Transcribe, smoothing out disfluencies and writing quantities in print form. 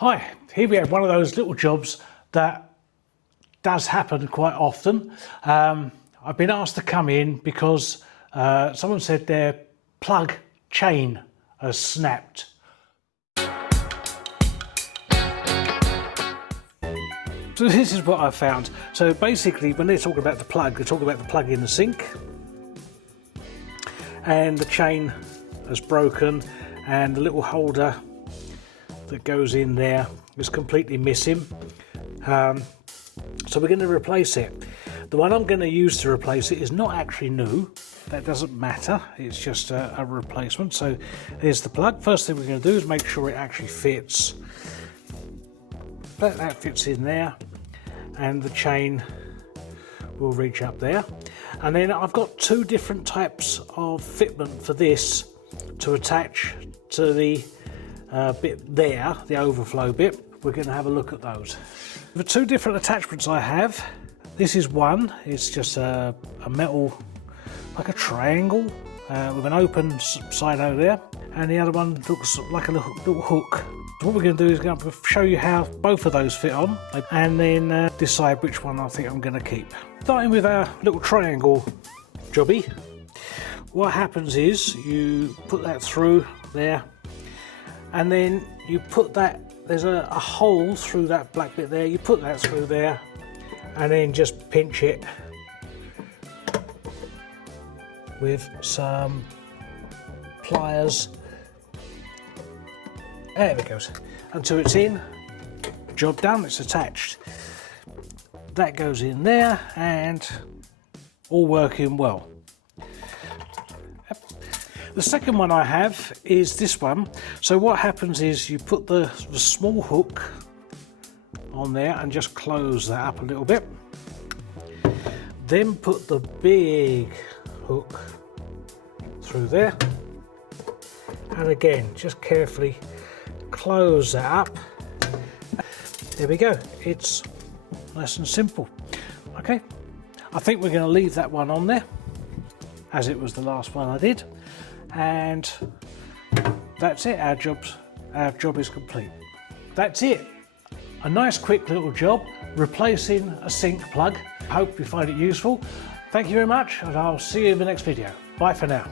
Hi, here we have one of those little jobs that does happen quite often. I've been asked to come in because someone said their plug chain has snapped. So this is what I found. So basically when they're talking about the plug, they're talking about the plug in the sink, and the chain has broken and the little holder that goes in there is completely missing. So we're going to replace it. The one I'm going to use to replace it is not actually new. That doesn't matter, it's just a replacement. So here's the plug. First thing we're going to do is make sure it actually fits. That fits in there, and the chain will reach up there. And then I've got two different types of fitment for this to attach to the bit there, the overflow bit. We're going to have a look at those. The two different attachments I have, this is one, it's just a metal, like a triangle with an open side over there, and the other one looks like a little hook. What we're going to do is going to show you how both of those fit on, and then decide which one I think I'm going to keep. Starting with our little triangle jobby, what happens is you put that through there, and then you put that, there's a hole through that black bit there, you put that through there, and then just pinch it with some pliers. There it goes, until it's in. Job done, it's attached. That goes in there and all working well. The second one I have is this one. So what happens is you put the small hook on there and just close that up a little bit. Then put the big hook through there. And again, just carefully close that up. There we go, it's nice and simple. Okay, I think we're going to leave that one on there as it was the last one I did, and that's it. Our job is complete. That's it, a nice quick little job replacing a sink plug. Hope you find it useful. Thank you very much, and I'll see you in the next video. Bye for now.